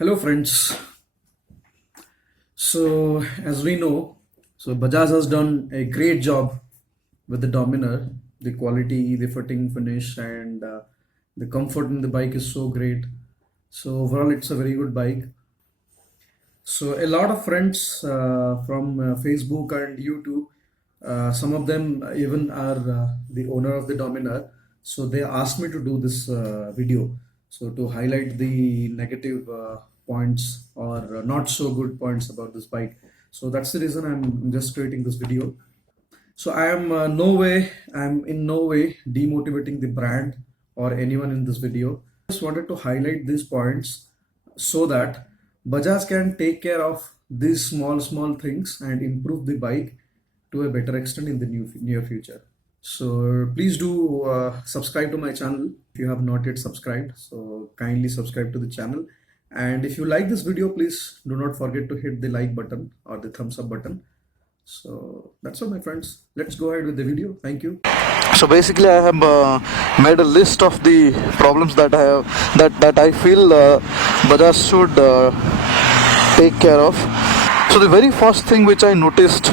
Hello friends. So as we know, Bajaj has done a great job with the Dominar. The quality, the fitting, finish, and the comfort in the bike is so great. So overall, it's a very good bike. So a lot of friends from Facebook and YouTube, some of them even are the owner of the Dominar. So they asked me to do this video. So to highlight the negative points or not so good points about this bike. So that's the reason I'm just creating this video. So I'm in no way demotivating the brand or anyone in this video. Just wanted to highlight these points so that Bajaj can take care of these small things and improve the bike to a better extent in the near future. So please do subscribe to my channel if you have not yet subscribed. So kindly subscribe to the channel. And if you like this video, please do not forget to hit the like button or the thumbs up button. So that's all, my friends. Let's go ahead with the video. Thank you. So basically, I have made a list of the problems that I have that I feel Bajaj should take care of. So the very first thing which I noticed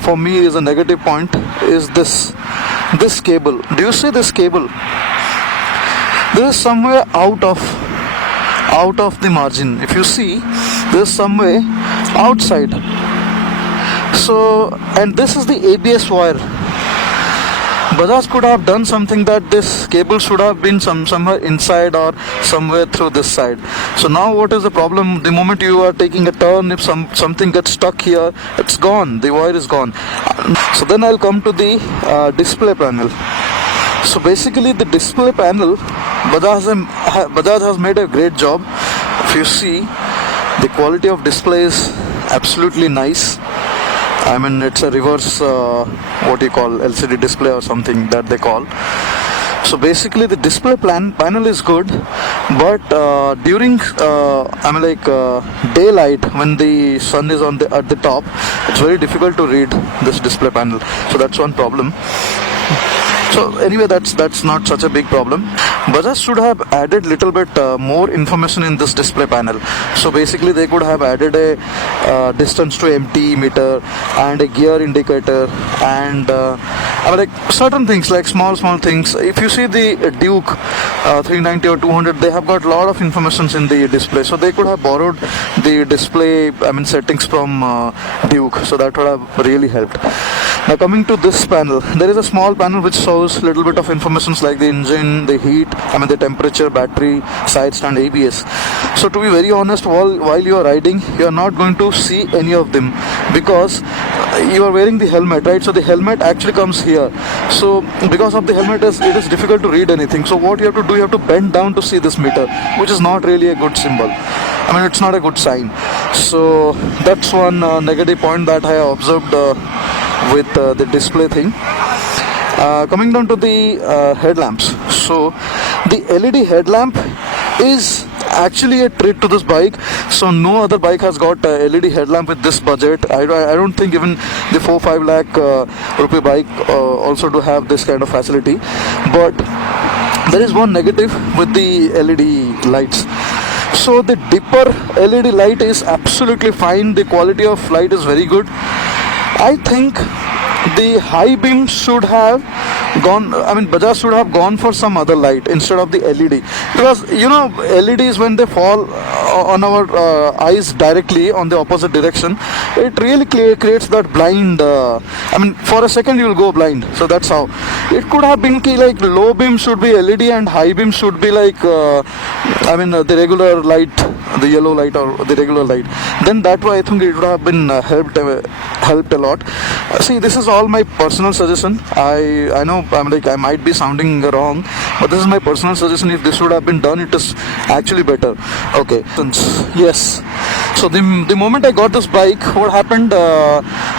for me is a negative point is this cable. Do you see this cable? This is somewhere out of the margin. If you see, this is somewhere outside. So, and this is the ABS wire. Bajaj could have done something that this cable should have been somewhere inside or somewhere through this side. So now what is the problem? The moment you are taking a turn, if something gets stuck here, it's gone. The wire is gone. So then I'll come to the display panel. So basically the display panel, Bajaj has made a great job. If you see, the quality of display is absolutely nice. I mean, it's a reverse, what you call LCD display or something that they call. So basically the display panel is good, but during daylight, when the sun is at the top, it's very difficult to read this display panel. So that's one problem. So anyway, that's not such a big problem. Bajaj should have added little bit more information in this display panel. So basically they could have added a distance to empty meter and a gear indicator and certain things like small things. If you see the Duke 390 or 200, they have got a lot of information in the display. So they could have borrowed the display settings from Duke. So that would have really helped. Now coming to this panel, there is a small panel which shows little bit of information like the engine, the heat, the temperature, battery, side stand, ABS. So to be very honest, while you are riding, you are not going to see any of them because you are wearing the helmet, right? So the helmet actually comes here. So because of the helmet, it is difficult to read anything. So what you have to do, you have to bend down to see this meter, which is not really a good symbol. It's not a good sign. So that's one negative point that I have observed with the display thing. Coming down to the headlamps. So the LED headlamp is actually a treat to this bike. So no other bike has got a LED headlamp with this budget. I don't think even the 4-5 lakh rupee bike also do have this kind of facility. But there is one negative with the LED lights. So the dipper LED light is absolutely fine. The quality of light is very good. I think the high beam should have gone, Bajaj should have gone for some other light instead of the LED, because LEDs, when they fall on our eyes directly on the opposite direction, it really creates that blind, for a second you will go blind. So that's how it could have been like low beam should be LED and high beam should be like the regular light, the yellow light or the regular light. Then that way I think it would have been helped a lot. See, this is all my personal suggestion. I know I might be sounding wrong, but this is my personal suggestion. If this would have been done, it is actually better. Okay, yes. So the moment I got this bike, what happened?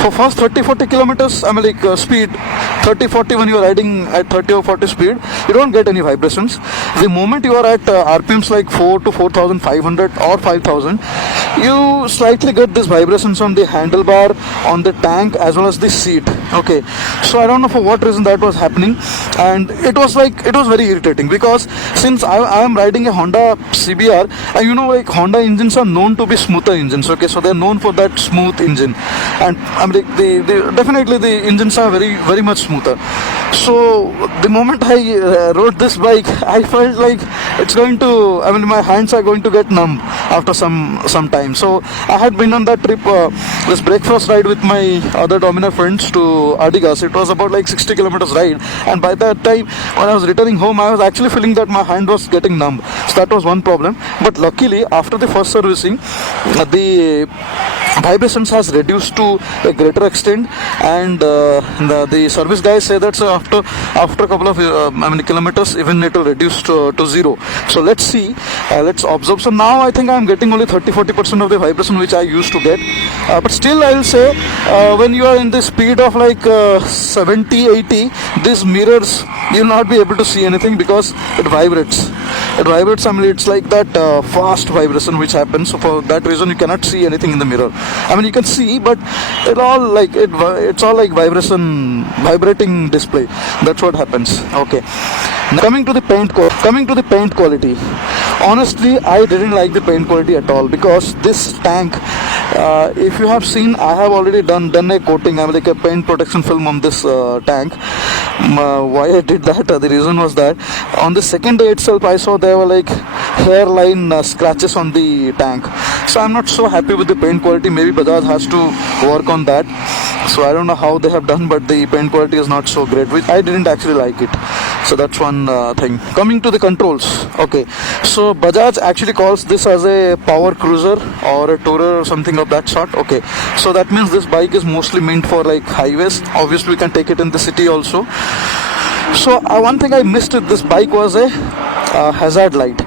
For first 30-40 kilometers, I mean like speed, 30-40 when you are riding at 30 or 40 speed, you don't get any vibrations. The moment you are at RPMs like 4 to 4,500 or 5,000, you slightly get these vibrations on the handlebar, on the tank, as well as the seat. Okay, so I don't know for what reason that was happening, and it was very irritating, because since I am riding a Honda CBR, and you know, like Honda engines are known to be smoother engines. Okay, so they're known for that smooth engine, and I mean definitely the engines are very much smoother. So the moment I rode this bike, I felt like it's going to, I mean, my hands are going to get numb after some time. So I had been on that trip, this breakfast ride with my other Dominar friends to Adigas. It was about like 60 kilometers ride, and by that time when I was returning home, I was actually feeling that my hand was getting numb. So that was one problem. But luckily, after the first servicing, the vibrations has reduced to a greater extent, and the service guys say that after a couple of kilometers, even it will reduce to zero. So let's see, let's observe. So now I think I'm getting only 30-40% of the vibration which I used to get, but still I'll say, when you are in the speed of like 70-80, these mirrors you'll not be able to see anything, because it vibrates. I mean, it's like that fast vibration which happens. So for that reason, you cannot see anything in the mirror. I mean, you can see, but it's all like vibrating display. That's what happens. Okay. Now, coming to the paint quality. Honestly, I didn't like the paint quality at all, because this tank, if you have seen, I have already done a coating, I mean like a paint protection film on this tank. Why I did that? The reason was that on the second day itself, I saw there were like hairline scratches on the tank. So I'm not so happy with the paint quality. Maybe Bajaj has to work on that. So I don't know how they have done, but the paint quality is not so great, which I didn't actually like it. So that's one thing. Coming to the controls. Okay, so Bajaj actually calls this as a power cruiser or a tourer or something of that sort. Okay, so that means this bike is mostly meant for like highways. Obviously we can take it in the city also. So one thing I missed with this bike was a hazard light.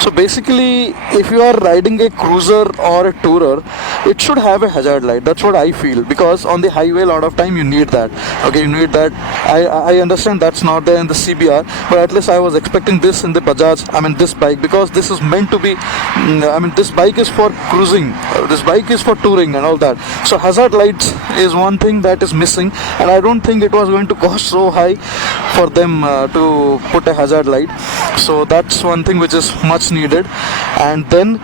So basically, if you are riding a cruiser or a tourer, it should have a hazard light. That's what I feel, because on the highway a lot of time you need that. Okay, you need that. I understand that's not there in the CBR, but at least I was expecting this in the Bajaj, I mean this bike, because this is meant to be, I mean this bike is for cruising, this bike is for touring and all that. So hazard lights is one thing that is missing, and I don't think it was going to cost so high for them to put a hazard light. So that's one thing which is much needed. And then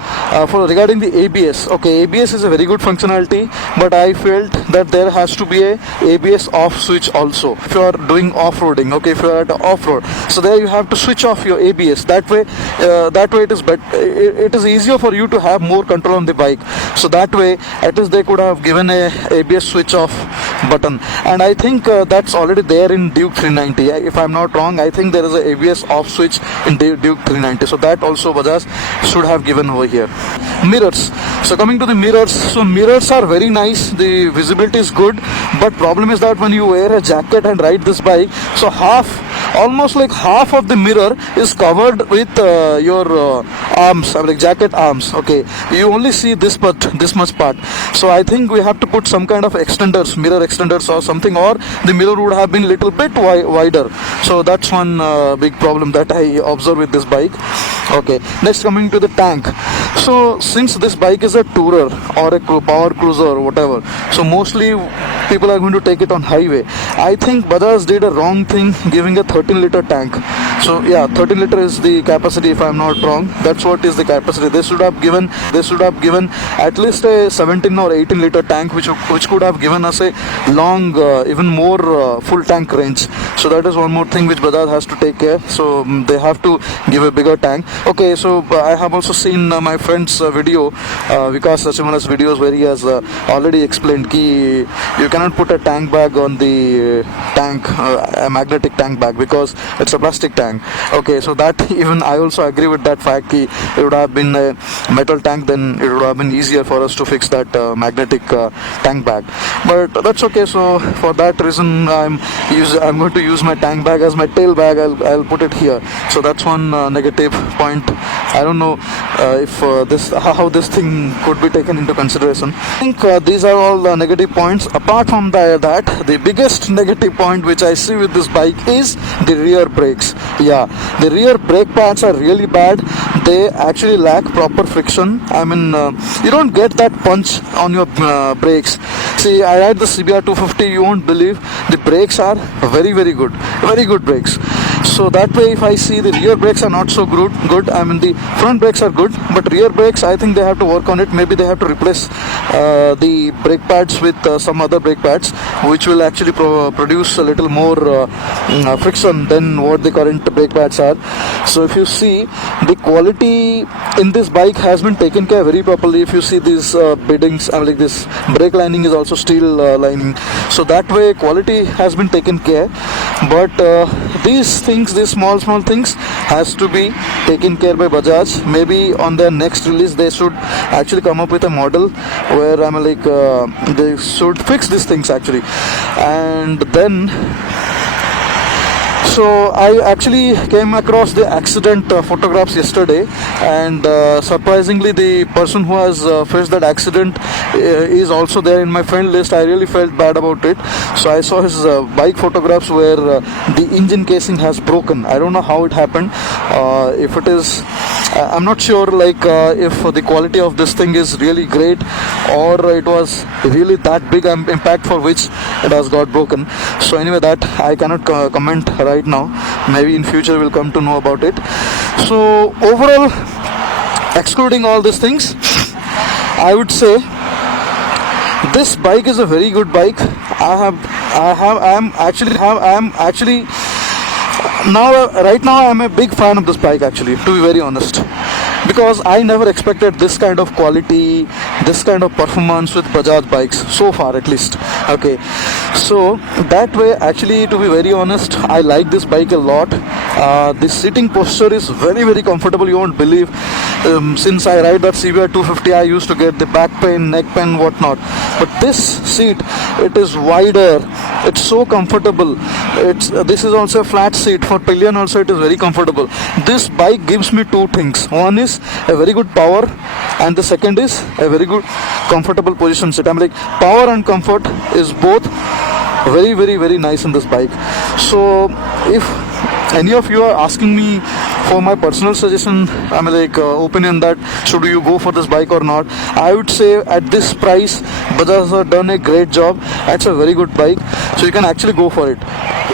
for regarding the ABS, okay, ABS is a very good functionality, but I felt that there has to be a ABS off switch also if you are doing off-roading. Okay, if you are at off-road, so there you have to switch off your ABS. That way it is better, it is easier for you to have more control on the bike. So that way at least they could have given a ABS switch off button, and I think that's already there in Duke 390. If I'm not wrong, I think there is a ABS off switch in Duke 390. So that also Bajaj should have given over here. Mirrors. So coming to the mirrors, so mirrors are very nice, the visibility is good, but problem is that when you wear a jacket and ride this bike, so almost like half of the mirror is covered with your arms, like jacket arms. Okay, you only see this much part. So I think we have to put some kind of extenders, mirror extenders or something, or the mirror would have been little bit wider. So that's one big problem that I observe with this bike. Okay, next coming to the tank. So since this bike is a tourer or a power cruiser or whatever, so mostly people are going to take it on highway. I think Bajaj did a wrong thing giving a 13-liter tank. So yeah, 13 liter is the capacity, if I'm not wrong. That's what is the capacity. They should have given at least a 17 or 18 liter tank, which could have given us a long, even more full tank range. So that is one more thing which Bajaj has to take care. So they have to give a bigger tank. Okay, so I have also seen my friend's video, Vikas Sachimana's videos, where he has already explained ki you cannot put a tank bag on the tank, a magnetic tank bag, because it's a plastic tank. tank. Okay, so that even I also agree with that fact. It would have been a metal tank, then it would have been easier for us to fix that magnetic tank bag. But that's okay. So for that reason, I'm going to use my tank bag as my tail bag. I'll put it here. So that's one negative point. I don't know if this how this thing could be taken into consideration. I think these are all the negative points. Apart from that, the biggest negative point which I see with this bike is the rear brakes. Yeah, the rear brake pads are really bad. They actually lack proper friction. I mean, you don't get that punch on your brakes. See, I ride the CBR 250. You won't believe the brakes are very good brakes. So that way, if I see the rear brakes are not so good. I mean, the front brakes are good, but rear brakes, I think they have to work on it. Maybe they have to replace the brake pads with some other brake pads, which will actually produce a little more friction than what the current brake pads are. So if you see, the quality in this bike has been taken care very properly. If you see these beddings, like this brake lining is also steel lining. So that way, quality has been taken care. But these things, these small things, has to be taken care by Bajaj. Maybe on their next release they should actually come up with a model where they should fix these things actually. And then so I actually came across the accident photographs yesterday, and surprisingly the person who has faced that accident is also there in my friend list. I really felt bad about it. So I saw his bike photographs where the engine casing has broken. I don't know how it happened. If it is, I'm not sure if the quality of this thing is really great, or it was really that big impact for which it has got broken. So anyway, that I cannot comment right now. Maybe in future we'll come to know about it. So overall, excluding all these things, I would say this bike is a very good bike. I am actually right now I'm a big fan of this bike actually, to be very honest, because I never expected this kind of quality, this kind of performance with Bajaj bikes so far, at least. Okay, so that way actually, to be very honest, I like this bike a lot. The sitting posture is very comfortable. You won't believe, since I ride that CBR 250, I used to get the back pain, neck pain, whatnot. But this seat, it is wider, it's so comfortable. This is also a flat seat. For pillion also it is very comfortable. This bike gives me two things. One is a very good power, and the second is a very good comfortable position sit. I'm like, power and comfort is both very nice in this bike. So if any of you are asking me for my personal suggestion, opinion, that should you go for this bike or not, I would say at this price Bajaj has done a great job. It's a very good bike, so you can actually go for it.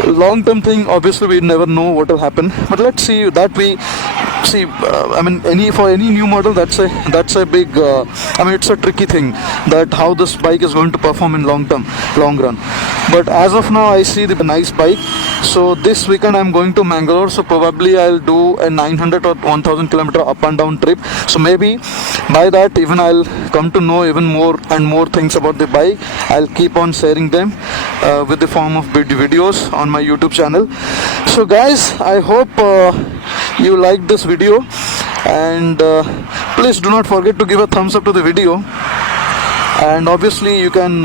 Long term thing, obviously we never know what will happen, but let's see. That we see, any new model, that's a big it's a tricky thing, that how this bike is going to perform in long run. But as of now, I see the nice bike. So this weekend I'm going to Mangalore, so probably I'll do a 900 or 1000 kilometer up and down trip. So maybe by that even I'll come to know even more and more things about the bike. I'll keep on sharing them with the form of videos on my YouTube channel. So guys, I hope you liked this video, and please do not forget to give a thumbs up to the video. And obviously you can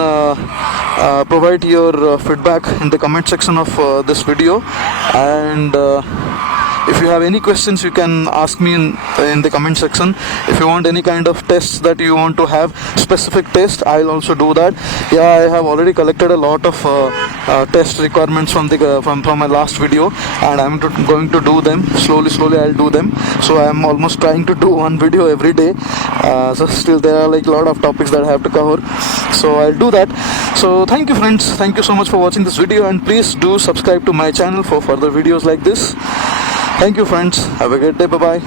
provide your feedback in the comment section of this video. And if you have any questions, you can ask me in the comment section. If you want any kind of tests that you want to have, specific test, I'll also do that. Yeah, I have already collected a lot of test requirements from my last video, and I'm going to do them slowly. I'll do them. So I'm almost trying to do one video every day. So still there are like a lot of topics that I have to cover. So I'll do that. So thank you friends. Thank you so much for watching this video, and please do subscribe to my channel for further videos like this. Thank you friends. Have a great day. Bye bye.